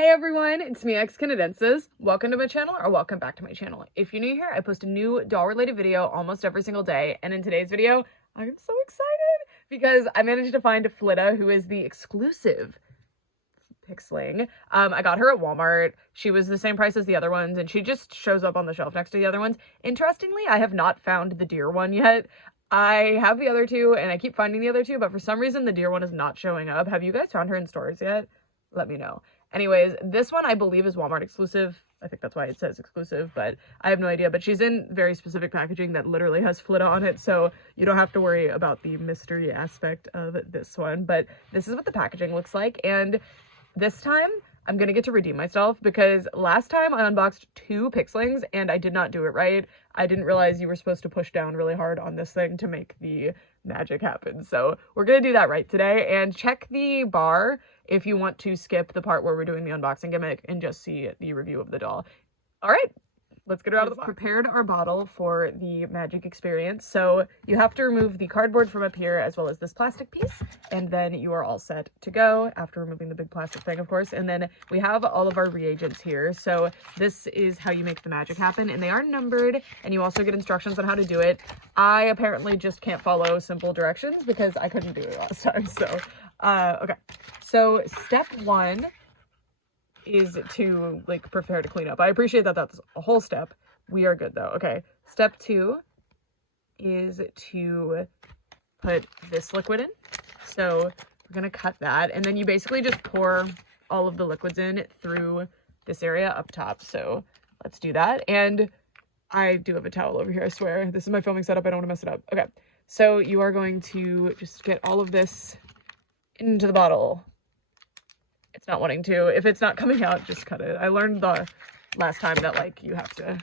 Hey everyone, it's me, Canadensis. Welcome to my channel, or welcome back to my channel. If you're new here, I post a new doll-related video almost every single day, and in today's video, I'm so excited because I managed to find FLITTA, who is the exclusive Pixling. I got her at Walmart. She was the same price as the other ones, and she just shows up on the shelf next to the other ones. Interestingly, I have not found the deer one yet. I have the other two, and I keep finding the other two, but for some reason, the deer one is not showing up. Have you guys found her in stores yet? Let me know. Anyways, this one I believe is Walmart exclusive. I think that's why it says exclusive, but I have no idea. But she's in very specific packaging that literally has FLITTA on it, so you don't have to worry about the mystery aspect of this one. But this is what the packaging looks like, and this time I'm gonna get to redeem myself because last time I unboxed 2 Pixlings and I did not do it right. I didn't realize you were supposed to push down really hard on this thing to make the magic happen. So we're gonna do that right today, and check the bar if you want to skip the part where we're doing the unboxing gimmick and just see the review of the doll. All right, let's get her out of the box. Prepared our bottle for the magic experience. So you have to remove the cardboard from up here as well as this plastic piece, and then you are all set to go after removing the big plastic thing, of course. And then we have all of our reagents here. So this is how you make the magic happen, and they are numbered, and you also get instructions on how to do it. I apparently just can't follow simple directions because I couldn't do it last time. So okay, so step 1 is to prepare to clean up. I appreciate that that's a whole step. We are good though. Okay, step 2 is to put this liquid in. So we're gonna cut that, and then you basically just pour all of the liquids in through this area up top. So let's do that. And I do have a towel over here, I swear. This is my filming setup, I don't want to mess it up. Okay, so you are going to just get all of this into the bottle. It's not wanting to. If it's not coming out, just cut it. I learned the last time that you have to,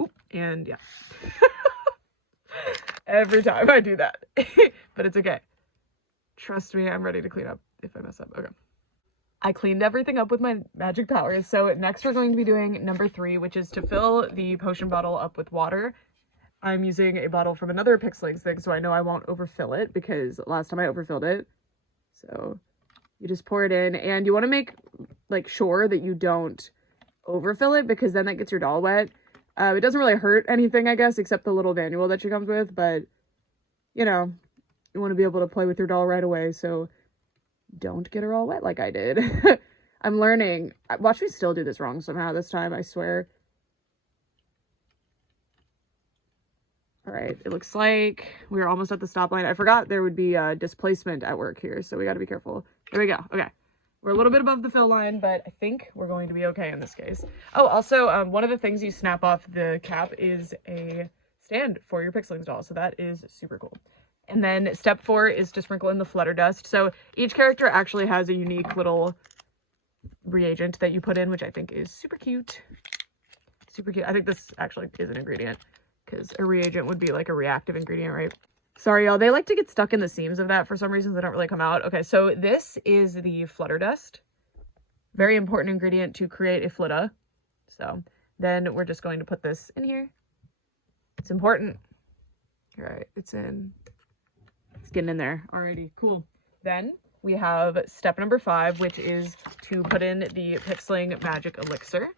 oop, and yeah. Every time I do that, but it's okay. Trust me, I'm ready to clean up if I mess up. Okay. I cleaned everything up with my magic powers. So next we're going to be doing number 3, which is to fill the potion bottle up with water. I'm using a bottle from another Pixlings thing, so I know I won't overfill it because last time I overfilled it. So you just pour it in, and you want to make sure that you don't overfill it because then that gets your doll wet. It doesn't really hurt anything, I guess, except the little manual that she comes with, but you know, you want to be able to play with your doll right away, so don't get her all wet like I did. I'm learning. Watch me still do this wrong somehow this time, I swear. All right, it looks like we're almost at the stop line. I forgot there would be displacement at work here, so we got to be careful. There we go. Okay, we're a little bit above the fill line, but I think we're going to be okay in this case. Oh, also, one of the things you snap off the cap is a stand for your Pixlings doll, so that is super cool. And then step 4 is to sprinkle in the flutter dust. So each character actually has a unique little reagent that you put in, which I think is super cute. Super cute. I think this actually is an ingredient, because a reagent would be like a reactive ingredient, right? Sorry, y'all. They like to get stuck in the seams of that for some reason. They don't really come out. Okay, so this is the flutter dust. Very important ingredient to create a FLITTA. So then we're just going to put this in here. It's important. All right, it's in. It's getting in there. Alrighty, cool. Then we have step number 5, which is to put in the Pixling Magic Elixir.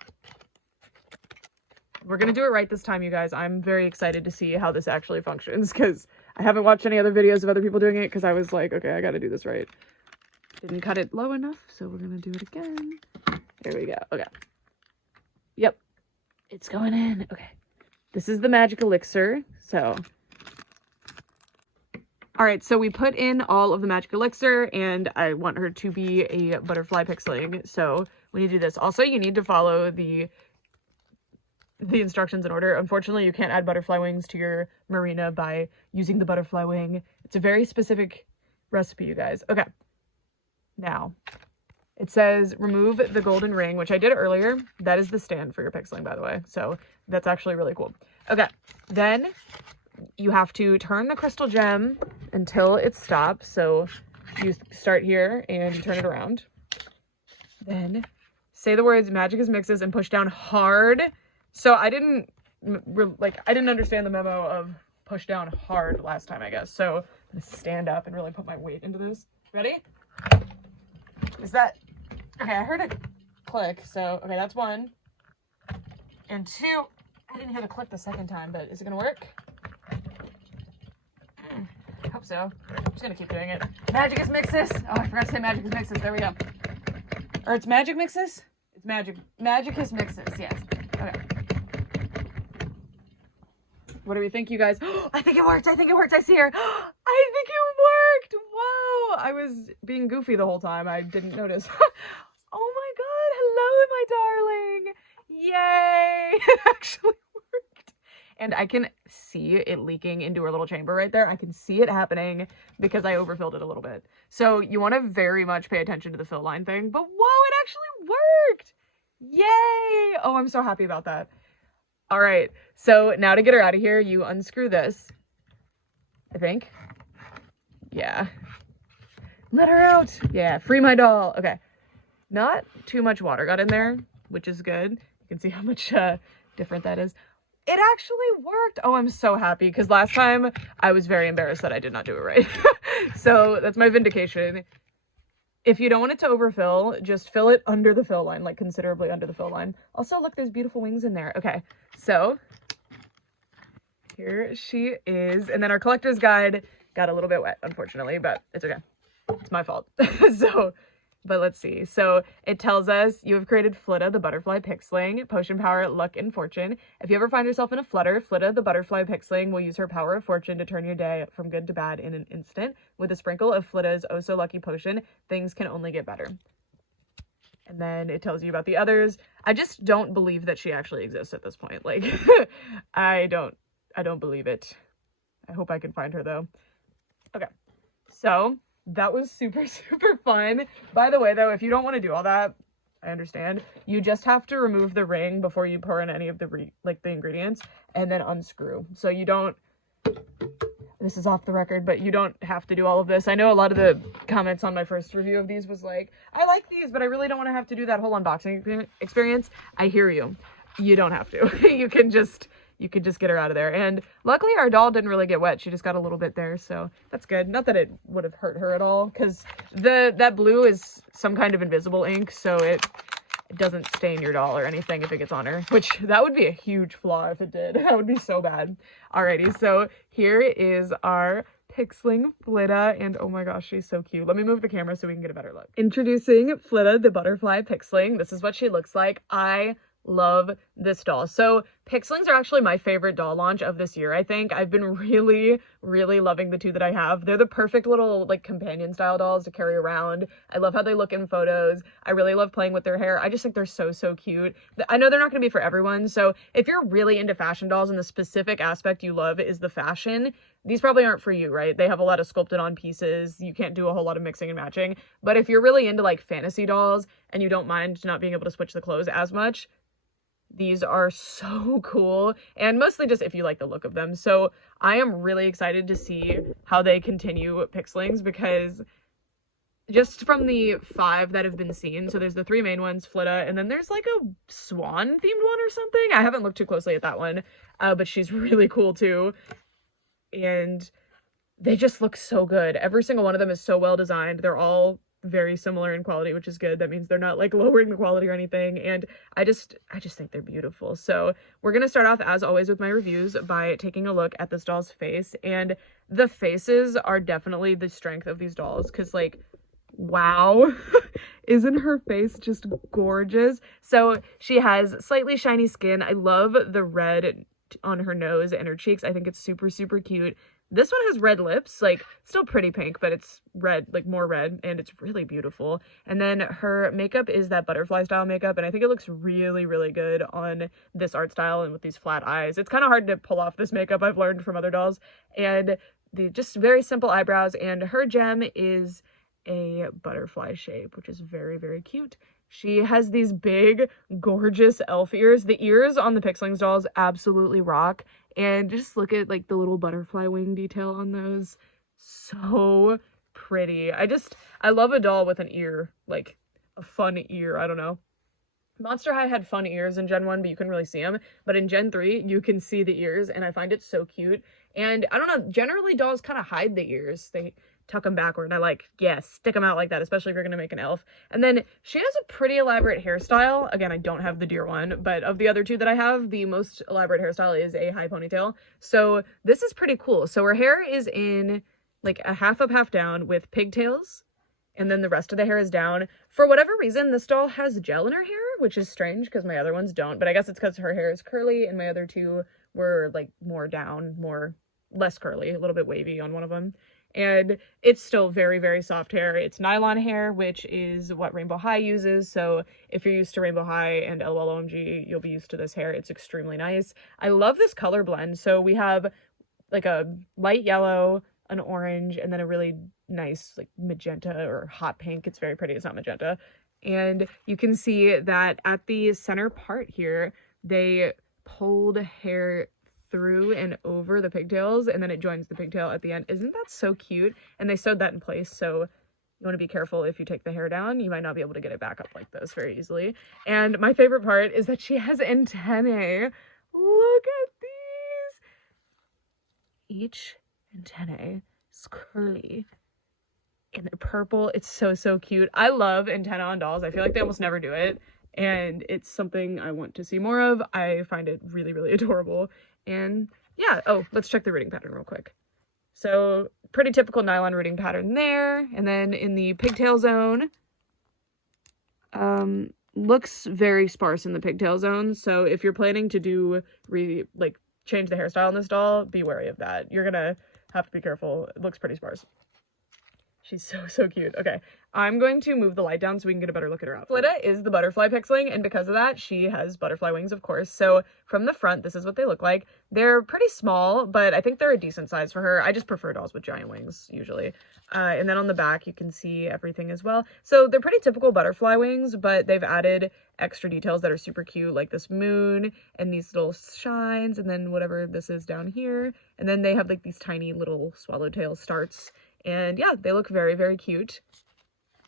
We're going to do it right this time, you guys. I'm very excited to see how this actually functions because I haven't watched any other videos of other people doing it because I was like, okay, I got to do this right. Didn't cut it low enough, so we're going to do it again. There we go. Okay. Yep. It's going in. Okay. This is the magic elixir. So, all right. So we put in all of the magic elixir, and I want her to be a butterfly Pixling. So when you do this, also you need to follow the instructions in order. Unfortunately, you can't add butterfly wings to your Marina by using the butterfly wing. It's a very specific recipe, you guys. Okay. Now, it says remove the golden ring, which I did earlier. That is the stand for your Pixling, by the way. So that's actually really cool. Okay. Then you have to turn the crystal gem until it stops. So you start here and you turn it around. Then say the words magic is mixes and push down hard. So I didn't understand the memo of push down hard last time, I guess. So I'm gonna stand up and really put my weight into this. Ready? Is that, okay, I heard it click. So, okay, that's one. And two, I didn't hear the click the second time, but is it gonna work? I hope so. I'm just gonna keep doing it. Magicus Mixes. Oh, I forgot to say Magicus Mixes. There we go. Or it's Magic Mixes? It's Magicus Mixes, yes. Okay. What do we think, you guys? Oh, I think it worked. I think it worked. I see her. I think it worked. Whoa. I was being goofy the whole time. I didn't notice. Oh my God. Hello, my darling. Yay. It actually worked. And I can see it leaking into her little chamber right there. I can see it happening because I overfilled it a little bit. So you want to very much pay attention to the fill line thing. But whoa, it actually worked. Yay. Oh, I'm so happy about that. All right, so now to get her out of here, you unscrew this, I think. Yeah. Let her out. Yeah, free my doll. Okay. Not too much water got in there, which is good. You can see how much different that is. It actually worked. Oh, I'm so happy because last time I was very embarrassed that I did not do it right. So that's my vindication. If you don't want it to overfill, just fill it under the fill line, like considerably under the fill line. Also, look, there's beautiful wings in there. Okay, so here she is. And then our collector's guide got a little bit wet, unfortunately, but it's okay. It's my fault. But let's see. So it tells us you have created FLITTA, the butterfly pixling, potion power, luck, and fortune. If you ever find yourself in a flutter, FLITTA, the butterfly pixling, will use her power of fortune to turn your day from good to bad in an instant. With a sprinkle of FLITTA's oh so lucky potion, things can only get better. And then it tells you about the others. I just don't believe that she actually exists at this point. Like, I don't believe it. I hope I can find her though. Okay, so that was super, super fun. By the way, though, if you don't want to do all that, I understand. You just have to remove the ring before you pour in any of the ingredients and then unscrew. So you don't, this is off the record, but you don't have to do all of this. I know a lot of the comments on my first review of these was like, I like these, but I really don't want to have to do that whole unboxing experience. I hear you. You don't have to. You can just get her out of there. And luckily our doll didn't really get wet. She just got a little bit there, so that's good. Not that it would have hurt her at all, because that blue is some kind of invisible ink, so it doesn't stain your doll or anything if it gets on her, which that would be a huge flaw if it did. That would be so bad. Alrighty, so here is our Pixling FLITTA, and oh my gosh, she's so cute. Let me move the camera so we can get a better look. Introducing FLITTA, the butterfly pixling. This is what she looks like. I love this doll. So Pixlings are actually my favorite doll launch of this year, I think. I've been really, really loving the two that I have. They're the perfect little like companion style dolls to carry around. I love how they look in photos. I really love playing with their hair. I just think they're so, so cute. I know they're not going to be for everyone, so if you're really into fashion dolls and the specific aspect you love is the fashion, these probably aren't for you, right? They have a lot of sculpted on pieces. You can't do a whole lot of mixing and matching. But if you're really into like fantasy dolls and you don't mind not being able to switch the clothes as much, these are so cool, and mostly just if you like the look of them. So I am really excited to see how they continue Pixlings, because just from the 5 that have been seen, so there's the 3 main ones, FLITTA, and then there's like a swan themed one or something. I haven't looked too closely at that one, but she's really cool too. And they just look so good. Every single one of them is so well designed. They're all very similar in quality, which is good. That means they're not like lowering the quality or anything, and I just think they're beautiful. So we're gonna start off, as always with my reviews, by taking a look at this doll's face, and the faces are definitely the strength of these dolls, because like, wow. Isn't her face just gorgeous? So she has slightly shiny skin. I love the red on her nose and her cheeks. I think it's super, super cute. This one has red lips, like still pretty pink, but it's red, like more red, and it's really beautiful. And then her makeup is that butterfly style makeup, and I think it looks really, really good on this art style and with these flat eyes. It's kind of hard to pull off this makeup, I've learned from other dolls. And the just very simple eyebrows, and her gem is a butterfly shape, which is very, very cute. She has these big, gorgeous elf ears. The ears on the Pixlings dolls absolutely rock. And just look at like the little butterfly wing detail on those. So pretty. I love a doll with an ear, like a fun ear. I don't know. Monster High had fun ears in Gen 1, but you couldn't really see them. But in Gen 3, you can see the ears, and I find it so cute. And I don't know, generally dolls kind of hide the ears. They tuck them backward. I like, yeah, stick them out like that, especially if you're gonna make an elf. And then she has a pretty elaborate hairstyle. Again, I don't have the deer one, but of the other two that I have, the most elaborate hairstyle is a high ponytail. So this is pretty cool. So her hair is in like a half up, half down with pigtails, and then the rest of the hair is down. For whatever reason, this doll has gel in her hair, which is strange because my other ones don't, but I guess it's because her hair is curly and my other two were like more down, less curly, a little bit wavy on one of them. And it's still very, very soft hair. It's nylon hair, which is what Rainbow High uses. So if you're used to Rainbow High and LOLOMG, you'll be used to this hair. It's extremely nice. I love this color blend. So we have like a light yellow, an orange, and then a really nice like magenta or hot pink. It's very pretty. It's not magenta. And you can see that at the center part here, they pulled hair through and over the pigtails, and then it joins the pigtail at the end. Isn't that so cute? And they sewed that in place, so you want to be careful if you take the hair down. You might not be able to get it back up like this very easily. And my favorite part is that she has antennae. Look at these! Each antennae is curly and they're purple. It's so, so cute. I love antenna on dolls. I feel like they almost never do it, and it's something I want to see more of. I find it really, really adorable. And yeah, oh, let's check the rooting pattern real quick. So pretty typical nylon rooting pattern there. And then in the pigtail zone, looks very sparse in the pigtail zone. So if you're planning to do change the hairstyle on this doll, be wary of that. You're gonna have to be careful. It looks pretty sparse. She's so, so cute. Okay, I'm going to move the light down so we can get a better look at her outfit. FLITTA is the butterfly pixeling, and because of that, she has butterfly wings, of course. So from the front, this is what they look like. They're pretty small, but I think they're a decent size for her. I just prefer dolls with giant wings, usually. And then on the back, you can see everything as well. So they're pretty typical butterfly wings, but they've added extra details that are super cute, like this moon and these little shines, and then whatever this is down here. And then they have like these tiny little swallowtail starts. And yeah, they look very, very cute.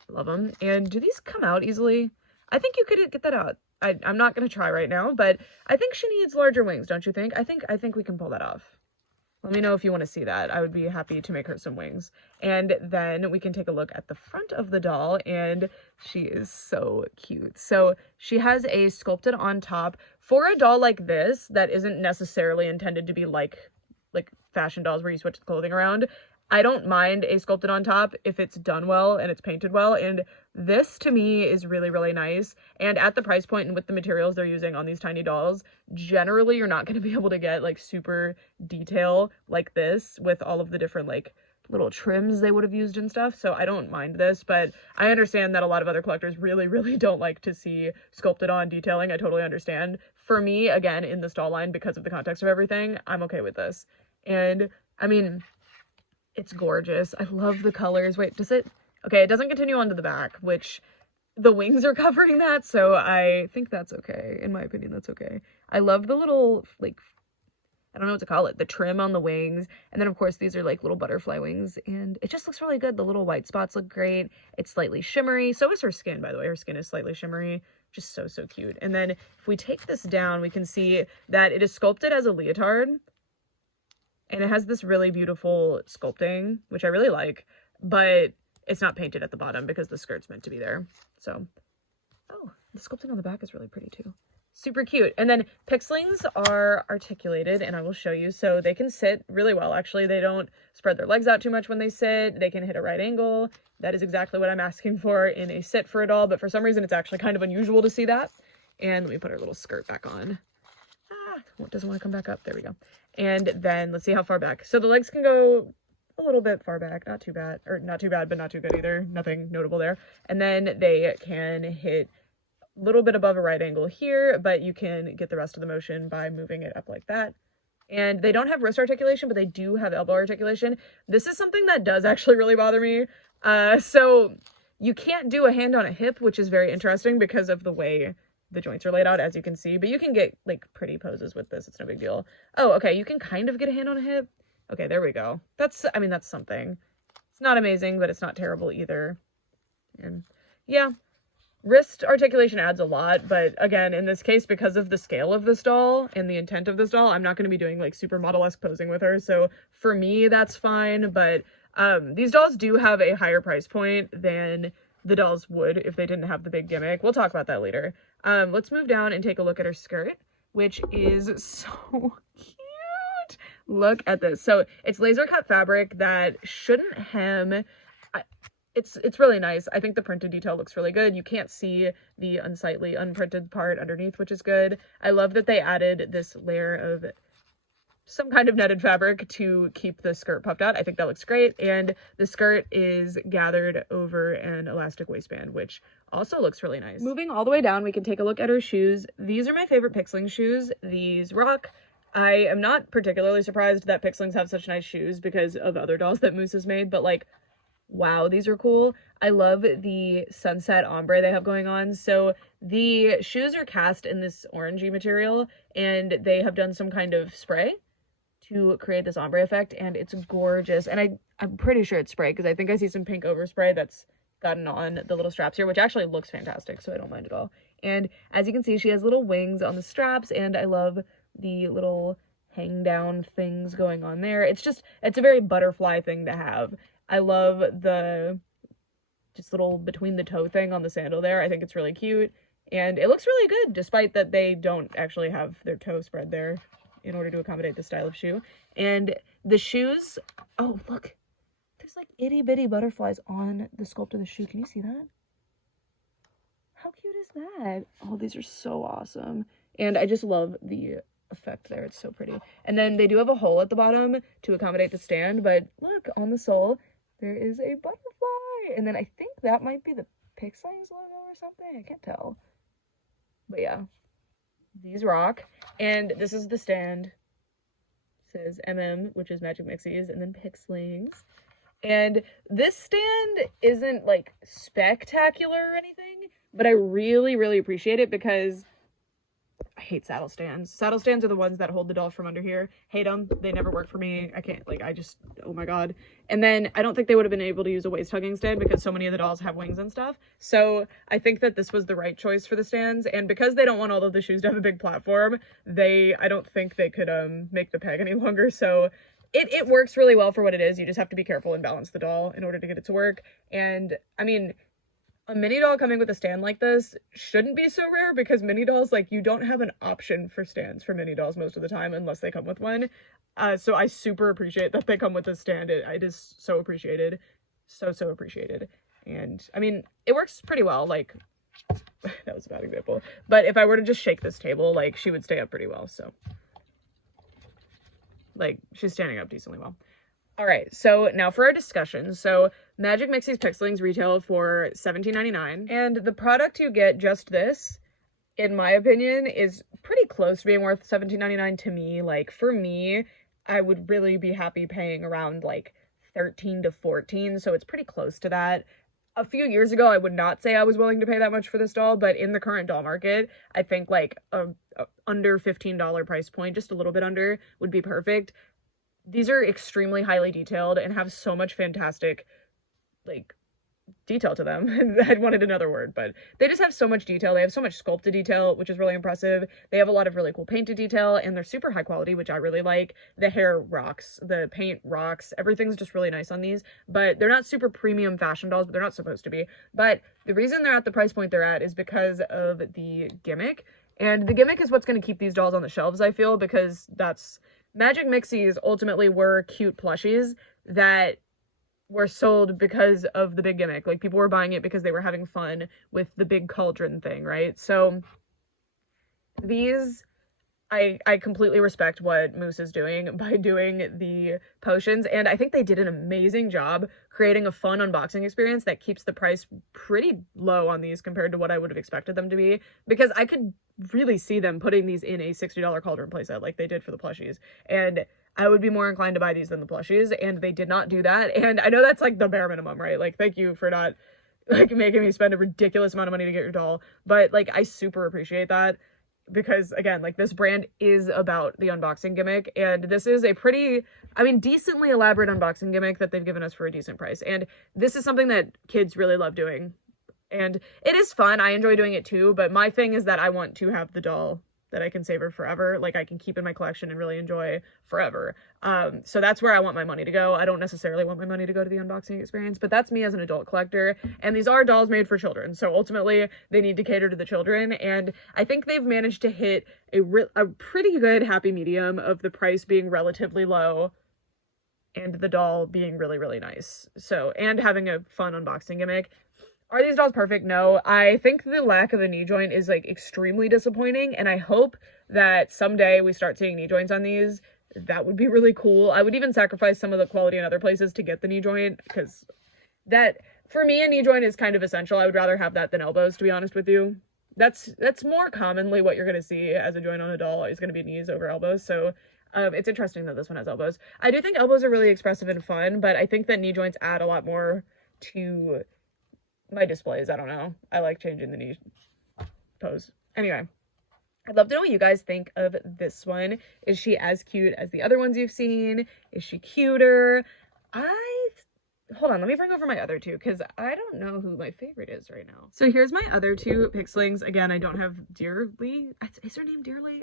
Love them. And do these come out easily? I think you could get that out. I'm not going to try right now, but I think she needs larger wings, don't you think? I think we can pull that off. Let me know if you want to see that. I would be happy to make her some wings. And then we can take a look at the front of the doll, and she is so cute. So she has a sculpted on top. For a doll like this, that isn't necessarily intended to be like fashion dolls where you switch the clothing around, I don't mind a sculpted on top if it's done well and it's painted well, and this to me is really, really nice. And at the price point and with the materials they're using on these tiny dolls, generally you're not going to be able to get like super detail like this with all of the different like little trims they would have used and stuff. So I don't mind this, but I understand that a lot of other collectors really, really don't like to see sculpted on detailing. I totally understand. For me, again, in this doll line, because of the context of everything, I'm okay with this. And I mean, it's gorgeous. I love the colors. Wait, does it? Okay, it doesn't continue onto the back, which the wings are covering that, so I think that's okay. In my opinion, that's okay. I love the little, like, I don't know what to call it, the trim on the wings. And then, of course, these are, like, little butterfly wings, and it just looks really good. The little white spots look great. It's slightly shimmery. So is her skin, by the way. Her skin is slightly shimmery. Just so, so cute. And then if we take this down, we can see that it is sculpted as a leotard. And it has this really beautiful sculpting, which I really like, but it's not painted at the bottom because the skirt's meant to be there. So, oh, the sculpting on the back is really pretty too. Super cute. And then pixelings are articulated, and I will show you. So they can sit really well, actually. They don't spread their legs out too much when they sit. They can hit a right angle. That is exactly what I'm asking for in a sit for a doll, but for some reason it's actually kind of unusual to see that. And let me put our little skirt back on. What doesn't want to come back up? There we go. And then let's see how far back. So the legs can go a little bit far back, not too bad, or not too bad, but not too good either. Nothing notable there. And then they can hit a little bit above a right angle here, but you can get the rest of the motion by moving it up like that. And they don't have wrist articulation, but they do have elbow articulation. This is something that does actually really bother me. So you can't do a hand on a hip, which is very interesting because of the way the joints are laid out, as you can see, but you can get like pretty poses with this. It's no big deal. Oh, okay. You can kind of get a hand on a hip. Okay, there we go. I mean, that's something. It's not amazing, but it's not terrible either. And yeah, wrist articulation adds a lot, but again, in this case, because of the scale of this doll and the intent of this doll, I'm not going to be doing like super model-esque posing with her. So for me, that's fine, but These dolls do have a higher price point than the dolls would if they didn't have the big gimmick. We'll talk about that later. Let's move down and take a look at her skirt, which is so cute. Look at this. So it's laser cut fabric that shouldn't hem. It's really nice. I think the printed detail looks really good. You can't see the unsightly unprinted part underneath, which is good. I love that they added this layer of some kind of netted fabric to keep the skirt puffed out. I think that looks great. And the skirt is gathered over an elastic waistband, which also looks really nice. Moving all the way down, we can take a look at her shoes. These are my favorite Pixlings shoes. These rock. I am not particularly surprised that Pixlings have such nice shoes because of other dolls that Moose has made, but like, wow, these are cool. I love the sunset ombre they have going on. So the shoes are cast in this orangey material, and they have done some kind of spray to create this ombre effect, and it's gorgeous. And I'm pretty sure it's spray because I think I see some pink overspray that's gotten on the little straps here, which actually looks fantastic, so I don't mind at all. And as you can see, she has little wings on the straps, and I love the little hang down things going on there. It's a very butterfly thing to have. I love the just little between the toe thing on the sandal there. I think it's really cute, and it looks really good despite that they don't actually have their toe spread there in order to accommodate the style of shoe. And the shoes, oh look, there's like itty bitty butterflies on the sculpt of the shoe. Can you see that? How cute is that? Oh, these are so awesome. And I just love the effect there. It's so pretty. And then they do have a hole at the bottom to accommodate the stand, but look, on the sole there is a butterfly, and then I think that might be the Pixlings logo or something. I can't tell, but yeah, these rock. And this is the stand. It says MM, which is Magic Mixies, and then Pixlings. And this stand isn't like spectacular or anything, but I really, really appreciate it because I hate saddle stands. Saddle stands are the ones that hold the doll from under here. Hate them. They never work for me. I can't, like, oh my god. And then I don't think they would have been able to use a waist hugging stand because so many of the dolls have wings and stuff. So I think that this was the right choice for the stands. And because they don't want all of the shoes to have a big platform, I don't think they could make the peg any longer. So it works really well for what it is. You just have to be careful and balance the doll in order to get it to work. And I mean, a mini doll coming with a stand like this shouldn't be so rare because mini dolls, like, you don't have an option for stands for mini dolls most of the time unless they come with one. So I super appreciate that they come with this stand. It is so appreciated. So appreciated. And I mean, it works pretty well. Like, that was a bad example. But if I were to just shake this table, like, she would stay up pretty well. So, like, she's standing up decently well. All right, so now for our discussion. So Magic Mixies Pixlings retail for $17.99, and the product you get, just this, in my opinion, is pretty close to being worth $17.99 to me. Like, for me, I would really be happy paying around like $13 to $14, so it's pretty close to that. A few years ago, I would not say I was willing to pay that much for this doll, but in the current doll market, I think like a under $15 price point, just a little bit under, would be perfect. These are extremely highly detailed and have so much fantastic, like, detail to them. I wanted another word, but they just have so much detail. They have so much sculpted detail, which is really impressive. They have a lot of really cool painted detail, and they're super high quality, which I really like. The hair rocks, the paint rocks, everything's just really nice on these, but they're not super premium fashion dolls, but they're not supposed to be. But the reason they're at the price point they're at is because of the gimmick, and the gimmick is what's going to keep these dolls on the shelves, I feel, because that's... Magic Mixies ultimately were cute plushies that were sold because of the big gimmick. Like, people were buying it because they were having fun with the big cauldron thing, right? So these, I completely respect what Moose is doing by doing the potions, and I think they did an amazing job creating a fun unboxing experience that keeps the price pretty low on these compared to what I would have expected them to be, because I could really see them putting these in a $60 cauldron playset like they did for the plushies, and I would be more inclined to buy these than the plushies, and they did not do that. And I know that's like the bare minimum, right? Like, thank you for not like making me spend a ridiculous amount of money to get your doll, but like, I super appreciate that, because again, like, this brand is about the unboxing gimmick, and this is a pretty, I mean, decently elaborate unboxing gimmick that they've given us for a decent price. And this is something that kids really love doing, and it is fun. I enjoy doing it too, but my thing is that I want to have the doll that I can savor forever, like I can keep in my collection and really enjoy forever. So that's where I want my money to go. I don't necessarily want my money to go to the unboxing experience, but that's me as an adult collector. And these are dolls made for children, so ultimately they need to cater to the children. And I think they've managed to hit a pretty good happy medium of the price being relatively low and the doll being really, really nice. So, and having a fun unboxing gimmick. Are these dolls perfect? No. I think the lack of a knee joint is like extremely disappointing, and I hope that someday we start seeing knee joints on these. That would be really cool. I would even sacrifice some of the quality in other places to get the knee joint, because that, for me, a knee joint is kind of essential. I would rather have that than elbows, to be honest with you. That's more commonly what you're going to see as a joint on a doll is going to be knees over elbows, so it's interesting that this one has elbows. I do think elbows are really expressive and fun, but I think that knee joints add a lot more to my displays. I don't know. I like changing the knee pose. Anyway, I'd love to know what you guys think of this one. Is she as cute as the other ones you've seen? Is she cuter? Hold on, let me bring over my other two, because I don't know who my favorite is right now. So here's my other two Pixlings. Again, I don't have Deerlee. Is her name Deerlee?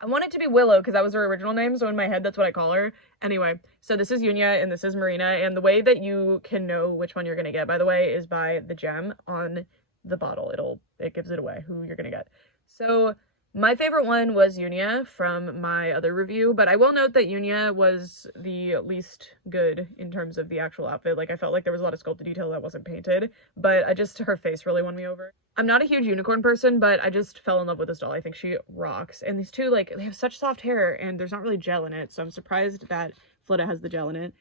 I want it to be Willow, because that was her original name, so in my head, that's what I call her. Anyway, so this is Yunya, and this is Marina, and the way that you can know which one you're gonna get, by the way, is by the gem on the bottle. It gives it away, who you're gonna get. So my favorite one was Yunya from my other review, but I will note that Yunya was the least good in terms of the actual outfit. Like, I felt like there was a lot of sculpted detail that wasn't painted, but her face really won me over. I'm not a huge unicorn person, but I just fell in love with this doll. I think she rocks. And these two, like, they have such soft hair, and there's not really gel in it, so I'm surprised that FLITTA has the gel in it.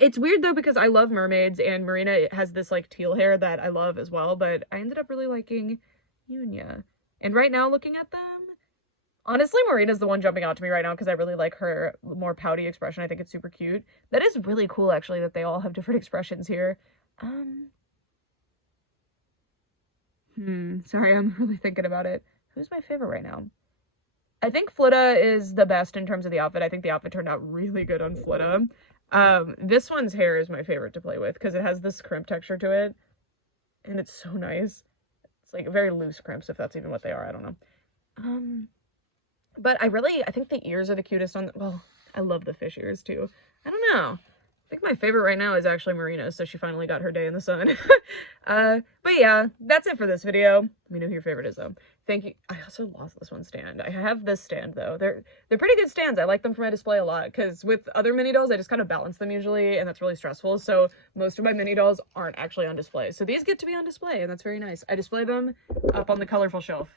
It's weird, though, because I love mermaids, and Marina has this, like, teal hair that I love as well, but I ended up really liking Yunya. And right now, looking at them, honestly, Marina's the one jumping out to me right now because I really like her more pouty expression. I think it's super cute. That is really cool, actually, that they all have different expressions here. Sorry, I'm really thinking about it. Who's my favorite right now? I think FLITTA is the best in terms of the outfit. I think the outfit turned out really good on FLITTA. This one's hair is my favorite to play with because it has this crimp texture to it, and it's so nice. It's like very loose crimps, if that's even what they are. I don't know. But I think the ears are the cutest on well, I love the fish ears too. I don't know. I think my favorite right now is actually Marina, so she finally got her day in the sun. But yeah, that's it for this video. Let me know who your favorite is, though. Thank you. I also lost this one stand. I have this stand, though. They're pretty good stands. I like them for my display a lot, because with other mini dolls, I just kind of balance them usually, and that's really stressful, so most of my mini dolls aren't actually on display. So these get to be on display, and that's very nice. I display them up on the colorful shelf,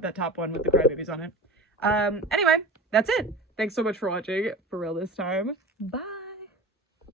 that top one with the crybabies on it. Anyway, that's it. Thanks so much for watching, for real this time. Bye!